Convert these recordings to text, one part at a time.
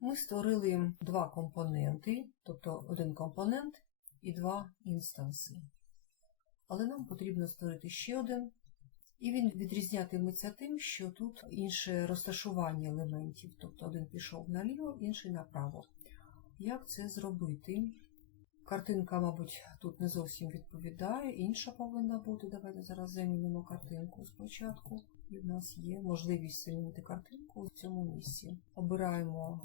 Ми створили два компоненти, тобто один компонент і два інстанси. Але нам потрібно створити ще один, і він відрізнятиметься тим, що тут інше розташування елементів, тобто один пішов наліво, інший направо. Як це зробити? Картинка, мабуть, тут не зовсім відповідає, інша повинна бути. Давайте зараз замінимо картинку спочатку. І в нас є можливість замінити картинку в цьому місці. Обираємо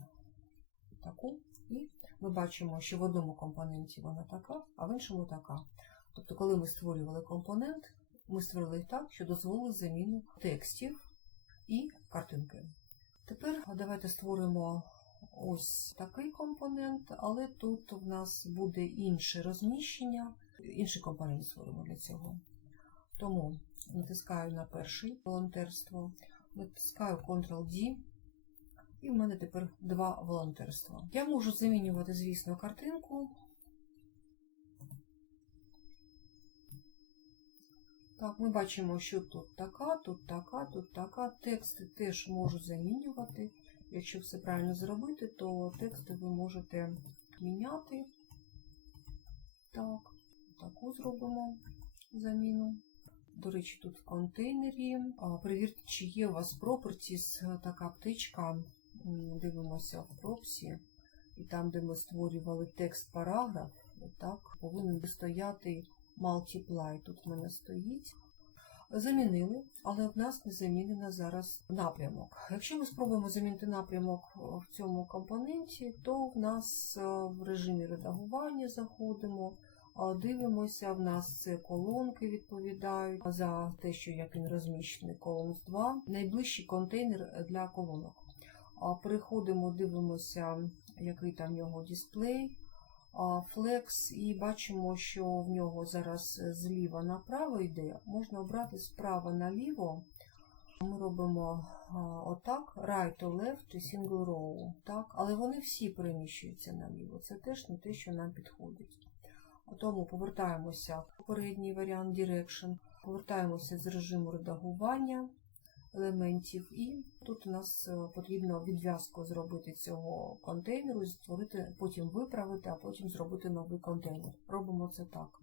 таку, і ми бачимо, що в одному компоненті вона така, а в іншому така. Тобто, коли ми створювали компонент, ми створили їх так, що дозволили заміну текстів і картинки. Тепер давайте створимо ось такий компонент, але тут в нас буде інше розміщення, інший компонент створимо для цього. Тому натискаю на перший волонтерство, натискаю Ctrl-D, і в мене тепер два волонтерства. Я можу замінювати, звісно, картинку. Так, ми бачимо, що тут така, тут така, тут така. Тексти теж можу замінювати. Якщо все правильно зробити, то тексти ви можете міняти. Так, таку зробимо заміну. До речі, тут в контейнері. Перевірте, чи є у вас Properties, така аптечка. Дивимося в пропсі. І там, де ми створювали текст параграф, так, повинен стояти Multiply. Тут в мене стоїть. Замінили, але в нас не замінено зараз напрямок. Якщо ми спробуємо замінити напрямок в цьому компоненті, то в нас в режимі редагування заходимо, дивимося, в нас це колонки відповідають за те, що як він розміщений Columns 2, найближчий контейнер для колонок. Переходимо, дивимося, який там в нього дисплей. Flex і бачимо, що в нього зараз зліва направо йде. Можна обрати справа наліво. Ми робимо отак, right to left і single row. Так? Але вони всі переміщуються наліво. Це теж не те, що нам підходить. Тому повертаємося в попередній варіант Direction, повертаємося з режиму редагування елементів, і тут у нас потрібно відв'язку зробити цього контейнеру, створити, потім виправити, а потім зробити новий контейнер. Робимо це так.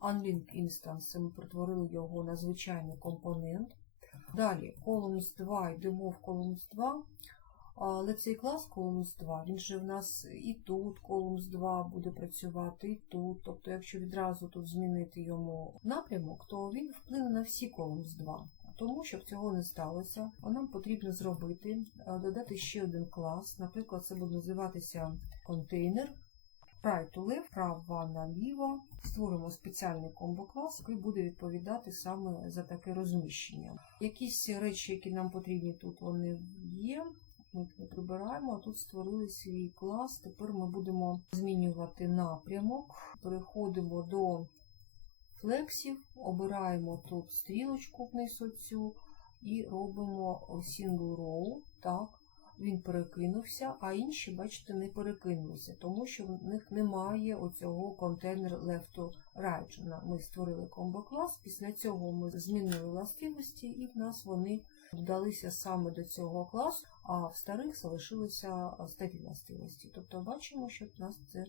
Unlink Instance, ми перетворили його на звичайний компонент. Далі Columns 2, йдемо в Columns 2. Але цей клас Columns 2, він же в нас і тут Columns 2 буде працювати, і тут. Тобто, якщо відразу тут змінити йому напрямок, то він вплине на всі Columns 2. Тому, щоб цього не сталося, нам потрібно зробити, додати ще один клас. Наприклад, це буде називатися контейнер. Right to left, право наліво. Створимо спеціальний комбо-клас, який буде відповідати саме за таке розміщення. Якісь речі, які нам потрібні тут, вони є. Ми прибираємо, а тут створили свій клас. Тепер ми будемо змінювати напрямок. Переходимо до флексів, обираємо тут стрілочку вниз оцю і робимо single row. Так, він перекинувся, а інші, бачите, не перекинулися, тому що в них немає оцього контейнер left to right. Ми створили комбо-клас, після цього ми змінили властивості, і в нас вони додалися саме до цього класу, а в старих залишилися старі властивості. Тобто бачимо, що в нас це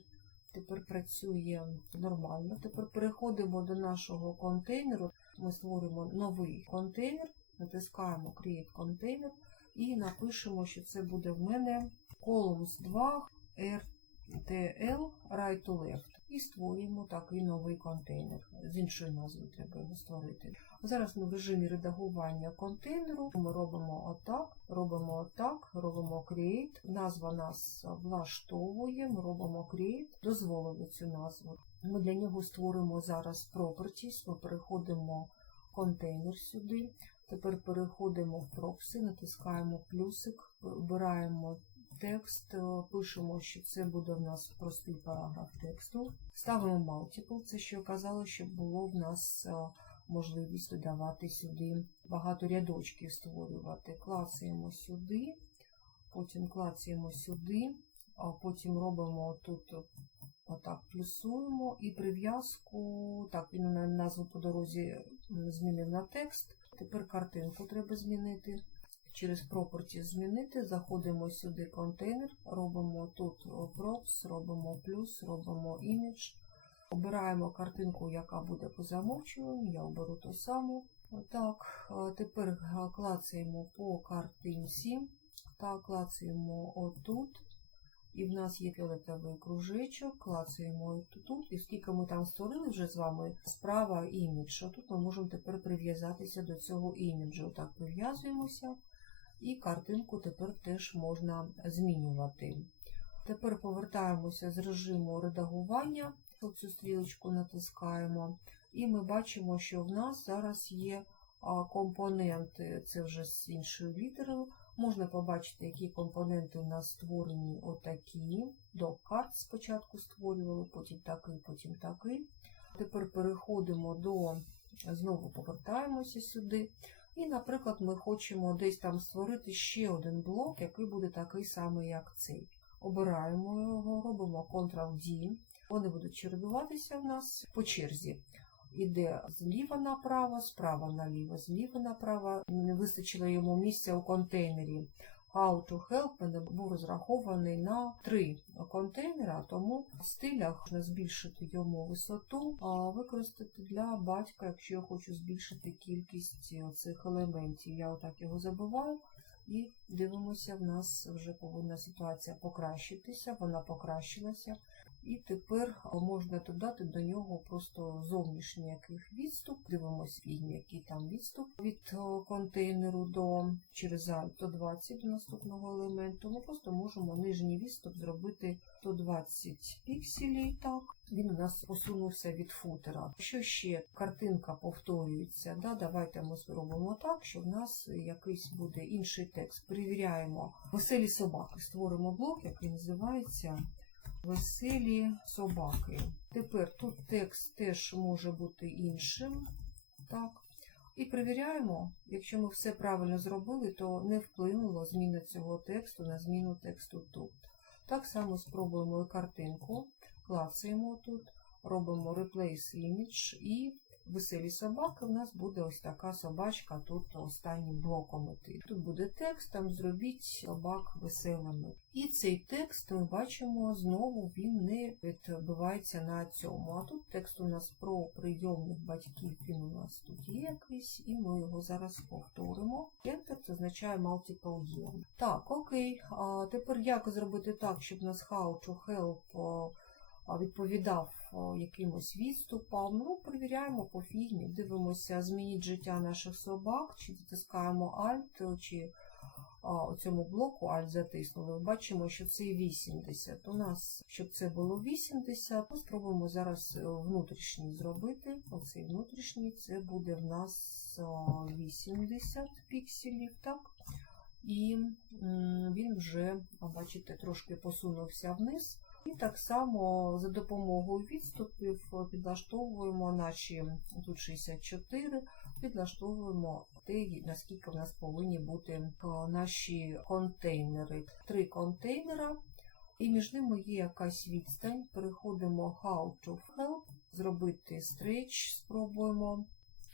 тепер працює нормально. Тепер переходимо до нашого контейнеру. Ми створимо новий контейнер, натискаємо Create Container і напишемо, що це буде в мене columns 2 RTL Right to Left. І створюємо такий новий контейнер. З іншою назвою треба його створити. Зараз ми в режимі редагування контейнеру. Ми робимо отак, робимо отак, робимо Create. Назва нас влаштовує, ми робимо Create, дозволили цю назву. Ми для нього створимо зараз Properties, ми переходимо контейнер сюди. Тепер переходимо в пропси, натискаємо плюсик, вибираємо текст, пишемо, що це буде в нас простий параграф тексту. Ставимо multiple, це що казали, щоб було в нас можливість додавати сюди багато рядочків створювати. Клацаємо сюди, потім клацаємо сюди, а потім робимо тут отак плюсуємо і прив'язку, так, він назву по дорозі змінив на текст. Тепер картинку треба змінити. Через Properties змінити, заходимо сюди контейнер, робимо тут props, робимо плюс, робимо image, обираємо картинку, яка буде по замовчуванню, я оберу ту саму. Так, тепер е, клацаємо по картинці, так, клацаємо отут. І в нас є фіолетовий кружечок, клацаємо тут, і скільки ми там створили вже з вами, справа імідж. Тут ми можемо тепер прив'язатися до цього іміджу. Так, прив'язуємося, і картинку тепер теж можна змінювати. Тепер повертаємося з режиму редагування, цю стрілочку натискаємо, і ми бачимо, що в нас зараз є компоненти, це вже з іншою літерою. Можна побачити, які компоненти у нас створені отакі. Док-карт спочатку створювали, потім такий, потім такий. Тепер переходимо до, знову повертаємося сюди. І, наприклад, ми хочемо десь там створити ще один блок, який буде такий самий, як цей. Обираємо його, робимо Ctrl-D. Вони будуть чередуватися в нас по черзі. Іде зліва направо, справа наліво, зліва направо. Не вистачило йому місця у контейнері. How to мене був розрахований на три контейнера, тому в стилях можна збільшити йому висоту, а використати для батька, якщо я хочу збільшити кількість цих елементів. Я отак його забиваю. І дивимося, в нас вже повинна ситуація покращитися, вона покращилася. І тепер можна додати до нього просто зовнішній яких відступ. Дивимося, який там відступ від контейнеру до через Alt 120 до наступного елементу. Ми просто можемо нижній відступ зробити 120 пікселів. Так, він у нас посунувся від футера. Якщо ще картинка повторюється, да, давайте ми зробимо так, що в нас якийсь буде інший текст. Перевіряємо веселі собаки. Створимо блок, який називається. Веселі собаки. Тепер тут текст теж може бути іншим. Так. І перевіряємо, якщо ми все правильно зробили, то не вплинуло зміна цього тексту на зміну тексту тут. Так само спробуємо картинку, клацаємо тут, робимо Replace Image і веселі собаки. У нас буде ось така собачка тут останнім блоком іти. Тут буде текст, там зробіть собак веселими. І цей текст ми бачимо знову він не відбивається на цьому. А тут текст у нас про прийомних батьків, він у нас тут є якийсь, і ми його зараз повторимо. Enter означає multiple year. Так, окей. А тепер як зробити так, щоб нас how to help відповідав якимось відступам. Ну, перевіряємо по фільмі, дивимося, змініть життя наших собак, чи затискаємо Alt, чи у цьому блоку Alt затиснули. Бачимо, що це 80. У нас, щоб це було 80, ми спробуємо зараз е, внутрішній зробити. Оцей внутрішній це буде в нас 80 пікселів. так? І він вже, бачите, трошки посунувся вниз. І так само за допомогою відступів підлаштовуємо наші, тут 64, підлаштовуємо те, наскільки в нас повинні бути наші контейнери. Три контейнера, і між ними є якась відстань. Переходимо How to Help, зробити stretch, спробуємо.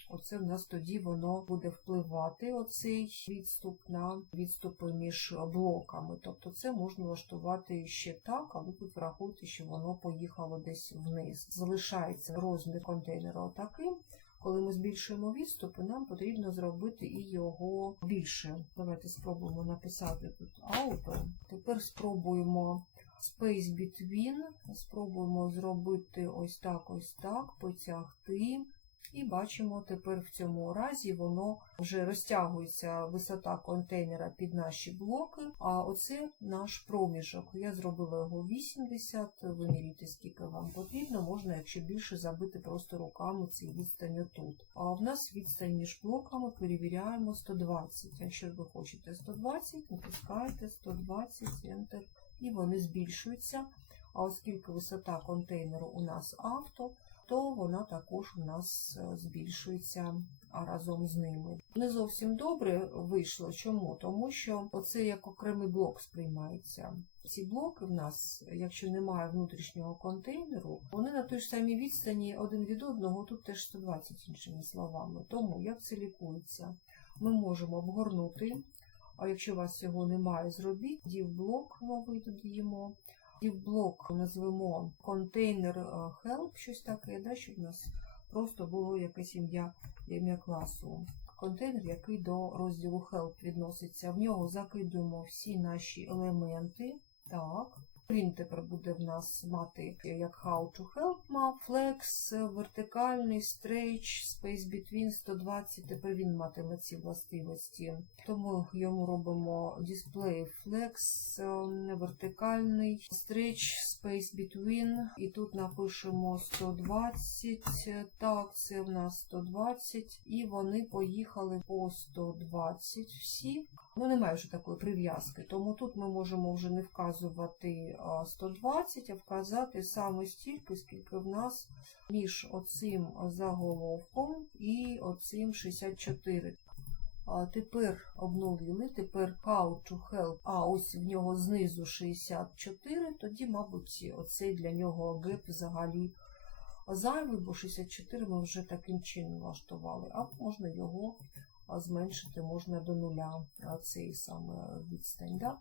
Оце в нас тоді воно буде впливати, оцей відступ на відступи між блоками. Тобто це можна влаштувати ще так, але тут врахуйте, що воно поїхало десь вниз. Залишається розмір контейнера таким. Коли ми збільшуємо відступи, нам потрібно зробити і його більше. Давайте спробуємо написати тут auto. Тепер спробуємо space between, спробуємо зробити ось так, ось так, потягти. І бачимо, тепер в цьому разі воно вже розтягується висота контейнера під наші блоки, а оце наш проміжок. Я зробила його 80, вимірюйте, скільки вам потрібно, можна, якщо більше, забити просто руками цей відстань тут. А в нас відстань між блоками перевіряємо 120. Якщо ви хочете 120, натискаєте 120 Enter, і вони збільшуються. А оскільки висота контейнеру у нас авто, то вона також у нас е, збільшується разом з ними. Не зовсім добре вийшло. Чому? Тому що оце як окремий блок сприймається. Ці блоки в нас, якщо немає внутрішнього контейнеру, вони на той ж самій відстані один від одного, тут теж 120 іншими словами. Тому як це лікується? Ми можемо обгорнути А якщо у вас цього немає, зробіть div-блок новий додаємо. Div-блок назвемо контейнер е, help, щось таке, да, щоб у нас просто було якесь ім'я ім'я класу. Контейнер, який до розділу help відноситься. В нього закидуємо всі наші елементи. Так. Тепер буде в нас мати як how to help мав, flex, вертикальний, stretch, space between 120, тепер він матиме ці властивості. Тому йому робимо display flex, е, вертикальний, stretch, space between, і тут напишемо 120, так, це в нас 120, і вони поїхали по 120 всі. Ну, немає вже такої прив'язки, тому тут ми можемо вже не вказувати 120, а вказати саме стільки, скільки в нас між оцим заголовком і оцим 64. Тепер обновили, тепер how to help, а ось в нього знизу 64, тоді, мабуть, оцей для нього геп взагалі зайвий, бо 64 ми вже таким чином влаштували, а можна його зменшити можна до нуля цей саме відстань. Да?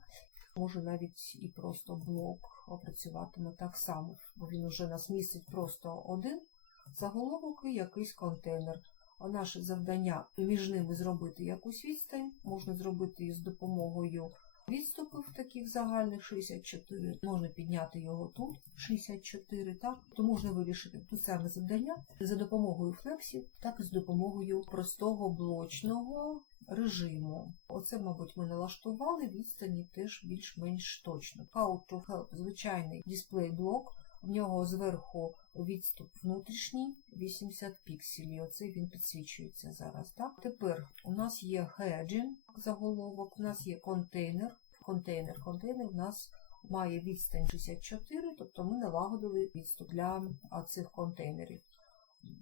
Може навіть і просто блок опрацюватиме так само, бо він вже нас містить просто один заголовок і якийсь контейнер. А наше завдання між ними зробити якусь відстань, можна зробити її з допомогою відступів таких загальних 64, можна підняти його тут 64, так? То можна вирішити тут саме завдання за допомогою флексів, так і з допомогою простого блочного режиму. Оце, мабуть, ми налаштували відстані теж більш-менш точно. How to help звичайний дисплей блок. В нього зверху відступ внутрішній 80 пікселів. Оце він підсвічується зараз. Так? Тепер у нас є heading заголовок, у нас є контейнер. Контейнер. Контейнер у нас має відстань 64, тобто ми налагодили відступ для цих контейнерів.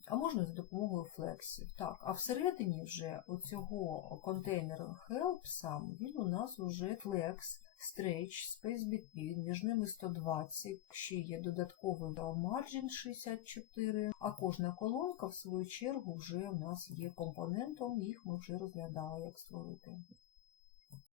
А можна за допомогою флексів. Так, а всередині вже оцього контейнера help сам, він у нас вже flex, stretch, спейс between, між ними 120, ще є додатковий margin 64, а кожна колонка, в свою чергу, вже у нас є компонентом, їх ми вже розглядали, як створити.